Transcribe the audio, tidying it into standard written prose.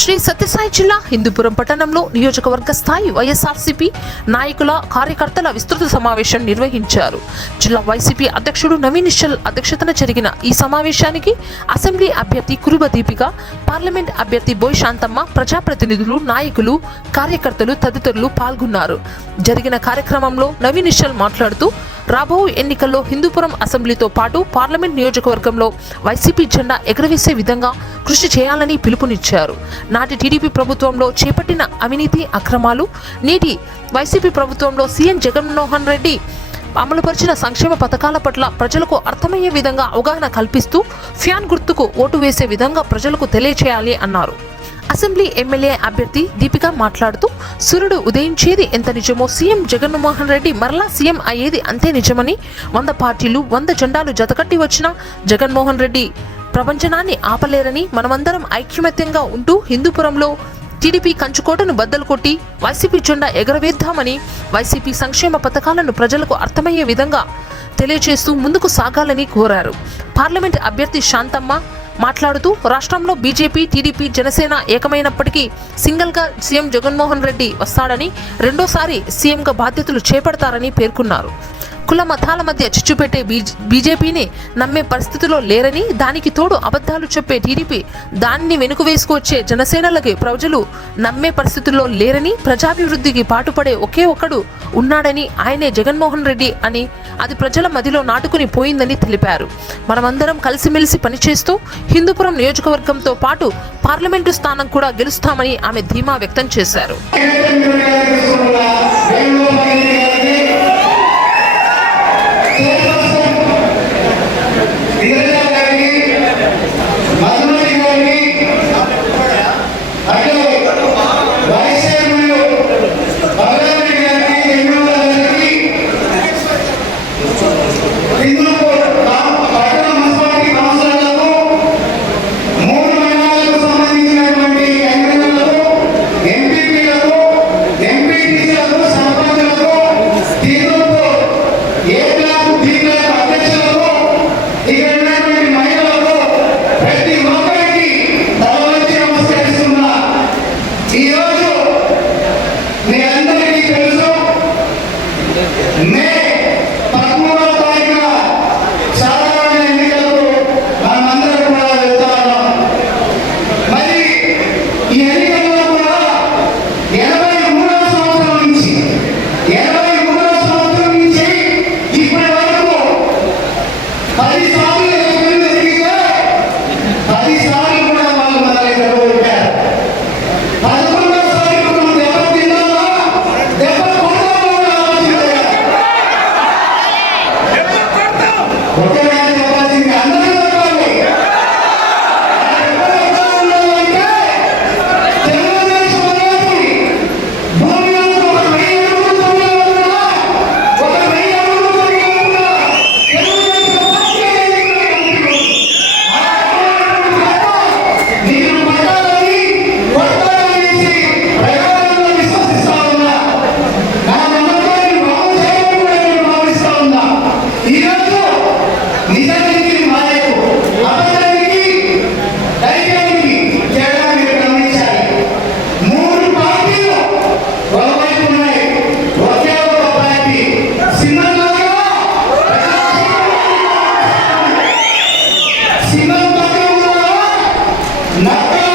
శ్రీ సత్యసాయి జిల్లా హిందూపురం పట్టణంలో నియోజకవర్గ స్థాయి వైఎస్ఆర్సీపీ నాయకుల కార్యకర్తల విస్తృత సమావేశం నిర్వహించారు. జిల్లా వైసీపీ అధ్యక్షుడు నవీన్ నిశ్చల్ అధ్యక్షతన జరిగిన ఈ సమావేశానికి అసెంబ్లీ అభ్యర్థి కురుబ దీపిక, పార్లమెంట్ అభ్యర్థి బోయ్ శాంతమ్మ, ప్రజాప్రతినిధులు, నాయకులు, కార్యకర్తలు తదితరులు పాల్గొన్నారు. జరిగిన కార్యక్రమంలో నవీన్ నిశ్చల్ మాట్లాడుతూ రాబో ఎన్నికల్లో హిందూపురం అసెంబ్లీతో పాటు పార్లమెంట్ నియోజకవర్గంలో వైసీపీ జెండా ఎగురవేసే విధంగా కృషి చేయాలని పిలుపునిచ్చారు. నాటి టీడీపీ ప్రభుత్వంలో చేపట్టిన అవినీతి అక్రమాలు, నేటి వైసీపీ ప్రభుత్వంలో సీఎం జగన్మోహన్ రెడ్డి అమలుపరిచిన సంక్షేమ పథకాల పట్ల ప్రజలకు అర్థమయ్యే విధంగా అవగాహన కల్పిస్తూ ఫ్యాన్ గుర్తుకు ఓటు వేసే విధంగా ప్రజలకు తెలియచేయాలి అన్నారు. అసెంబ్లీ ఎమ్మెల్యే అభ్యర్థి దీపిక మాట్లాడుతూ సూర్యుడు ఉదయించేది ఎంత నిజమో సీఎం జగన్మోహన్ రెడ్డి మరలా సీఎం అయ్యేది అంతే నిజమని, 100 పార్టీలు 100 జెండాలు జతకట్టి వచ్చిన జగన్మోహన్ రెడ్డి ప్రపంచనాన్ని ఆపలేరని, మనమందరం ఐక్యమత్యంగా ఉంటూ హిందూపురంలో టీడీపీ కంచుకోటను బద్దలు కొట్టి వైసీపీ జెండా ఎగరవేద్దామని, వైసీపీ సంక్షేమ పథకాలను ప్రజలకు అర్థమయ్యే విధంగా తెలియజేస్తూ ముందుకు సాగాలని కోరారు. పార్లమెంట్ అభ్యర్థి శాంతమ్మ మాట్లాడుతూ రాష్ట్రంలో బీజేపీ, టీడీపీ, జనసేన ఏకమైనప్పటికీ సింగిల్గా సీఎం జగన్మోహన్ రెడ్డి వస్తాడని, రెండోసారి సీఎంగా బాధ్యతలు చేపడతారని పేర్కొన్నారు. కుల మతాల మధ్య చిచ్చు పెట్టే బీజేపీని నమ్మే పరిస్థితిలో లేరని, దానికి తోడు అబద్ధాలు చెప్పే టీడీపీ, దాన్ని వెనుక వేసుకొచ్చే జనసేనలకి ప్రజలు నమ్మే పరిస్థితుల్లో లేరని, ప్రజాభివృద్ధికి పాటుపడే ఒకే ఒక్కడు ఉన్నాడని, ఆయనే జగన్మోహన్ రెడ్డి అని, అది ప్రజల మదిలో నాటుకుని పోయిందని తెలిపారు. మనమందరం కలిసిమెలిసి పనిచేస్తూ హిందూపురం నియోజకవర్గంతో పాటు పార్లమెంటు స్థానం కూడా గెలుస్తామని ఆమె ధీమా వ్యక్తం చేశారు. Não!